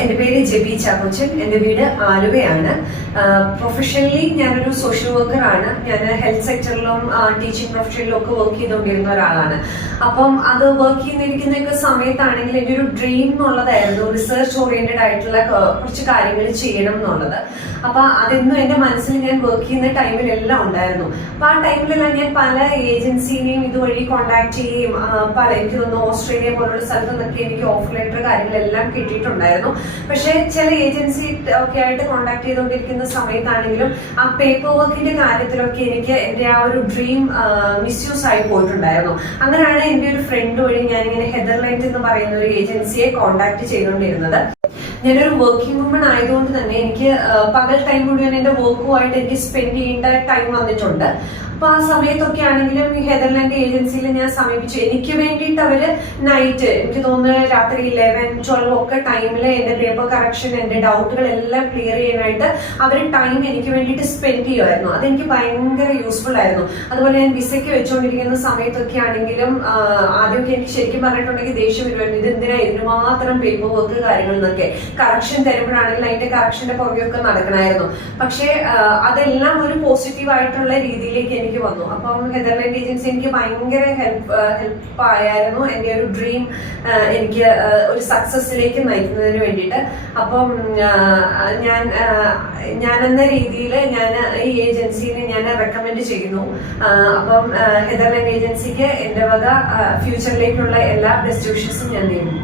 എൻ്റെ പേര് ജെബി ചാക്കോച്ചൻ. എൻ്റെ വീട് ആലുവയാണ്. പ്രൊഫഷണലി ഞാനൊരു സോഷ്യൽ വർക്കറാണ്. ഞാൻ ഹെൽത്ത് സെക്ടറിലും ടീച്ചിങ് പ്രൊഫഷനിലും ഒക്കെ വർക്ക് ചെയ്തുകൊണ്ടിരുന്ന ഒരാളാണ്. അപ്പം അത് വർക്ക് ചെയ്തിരിക്കുന്നൊക്കെ സമയത്താണെങ്കിൽ എൻ്റെ ഒരു ഡ്രീം എന്നുള്ളതായിരുന്നു റിസർച്ച് ഓറിയന്റഡ് ആയിട്ടുള്ള കുറച്ച് കാര്യങ്ങൾ ചെയ്യണം എന്നുള്ളത്. അപ്പൊ അതെന്നും എൻ്റെ മനസ്സിൽ ഞാൻ വർക്ക് ചെയ്യുന്ന ടൈമിലെല്ലാം ഉണ്ടായിരുന്നു. അപ്പൊ ആ ടൈമിലെല്ലാം ഞാൻ പല ഏജൻസിനെയും ഇതുവഴി കോണ്ടാക്ട് ചെയ്യുകയും എനിക്ക് തോന്നുന്നു ഓസ്ട്രേലിയ പോലുള്ള സ്ഥലത്തു നിന്നൊക്കെ എനിക്ക് ഓഫർ ലെറ്റർ കാര്യങ്ങളെല്ലാം കിട്ടിയിട്ടുണ്ടായിരുന്നു. പക്ഷെ ചില ഏജൻസി ഒക്കെ ആയിട്ട് കോണ്ടാക്ട് ചെയ്തുകൊണ്ടിരിക്കുന്ന സമയത്താണെങ്കിലും ആ പേപ്പർ വർക്കിന്റെ കാര്യത്തിലൊക്കെ എനിക്ക് എൻ്റെ ആ ഒരു ഡ്രീം മിസ്യൂസ് ആയി പോയിട്ടുണ്ടായിരുന്നു. അങ്ങനെയാണ് എൻ്റെ ഒരു ഫ്രണ്ട് വഴി ഞാനിങ്ങനെ ഹെദർലൈൻഡ് എന്ന് പറയുന്ന ഒരു ഏജൻസിയെ കോണ്ടാക്ട് ചെയ്തുകൊണ്ടിരുന്നത്. ഞാനൊരു വർക്കിംഗ് വുമൺ ആയതുകൊണ്ട് തന്നെ എനിക്ക് പകൽ ടൈം മുഴുവൻ എൻ്റെ വർക്കുമായിട്ട് എനിക്ക് സ്പെൻഡ് ചെയ്യേണ്ട ടൈം വന്നിട്ടുണ്ട്. അപ്പൊ ആ സമയത്തൊക്കെ ആണെങ്കിലും ഈ ഹെദർലാൻഡ് ഏജൻസിയിൽ ഞാൻ സമീപിച്ചു. എനിക്ക് വേണ്ടിയിട്ട് അവര് നൈറ്റ്, എനിക്ക് തോന്നുന്നു രാത്രി 11-12 ഒക്കെ ടൈമിൽ എന്റെ പേപ്പർ കറക്ഷൻ, എന്റെ ഡൗട്ടുകൾ എല്ലാം ക്ലിയർ ചെയ്യാനായിട്ട് അവര് ടൈം എനിക്ക് വേണ്ടിയിട്ട് സ്പെൻഡ് ചെയ്യുമായിരുന്നു. അതെനിക്ക് ഭയങ്കര യൂസ്ഫുൾ ആയിരുന്നു. അതുപോലെ ഞാൻ വിസയ്ക്ക് വെച്ചുകൊണ്ടിരിക്കുന്ന സമയത്തൊക്കെ ആണെങ്കിലും ആദ്യമൊക്കെ എനിക്ക് ശരിക്കും പറഞ്ഞിട്ടുണ്ടെങ്കിൽ ദേഷ്യം വരുമായിരുന്നു. ഇത് എന്തിനാ ഇതിന് മാത്രം പേപ്പർ വർക്ക് കാര്യങ്ങൾ എന്നൊക്കെ. കറക്ഷൻ തരുമ്പോഴാണെങ്കിൽ അതിന്റെ കറക്ഷന്റെ പുറകെയൊക്കെ നടക്കണമായിരുന്നു. പക്ഷെ അതെല്ലാം ഒരു പോസിറ്റീവ് ആയിട്ടുള്ള രീതിയിലേക്ക് എനിക്ക് വന്നു. അപ്പം ഹെദർലാൻഡ് ഏജൻസി എനിക്ക് ഭയങ്കര ഹെൽപ്പ് ആയിരുന്നു എൻ്റെ ഒരു ഡ്രീം എനിക്ക് ഒരു സക്സസിലേക്ക് നയിക്കുന്നതിന് വേണ്ടിയിട്ട്. അപ്പം ഞാൻ എന്ന രീതിയിൽ ഞാൻ ഈ ഏജൻസിനെ ഞാൻ റെക്കമെൻഡ് ചെയ്യുന്നു. അപ്പം ഹെദർലാൻഡ് ഏജൻസിക്ക് എൻ്റെ വക ഫ്യൂച്ചറിലേക്കുള്ള എല്ലാ ബെസ്റ്റ് വിഷസും ഞാൻ നേരുന്നു.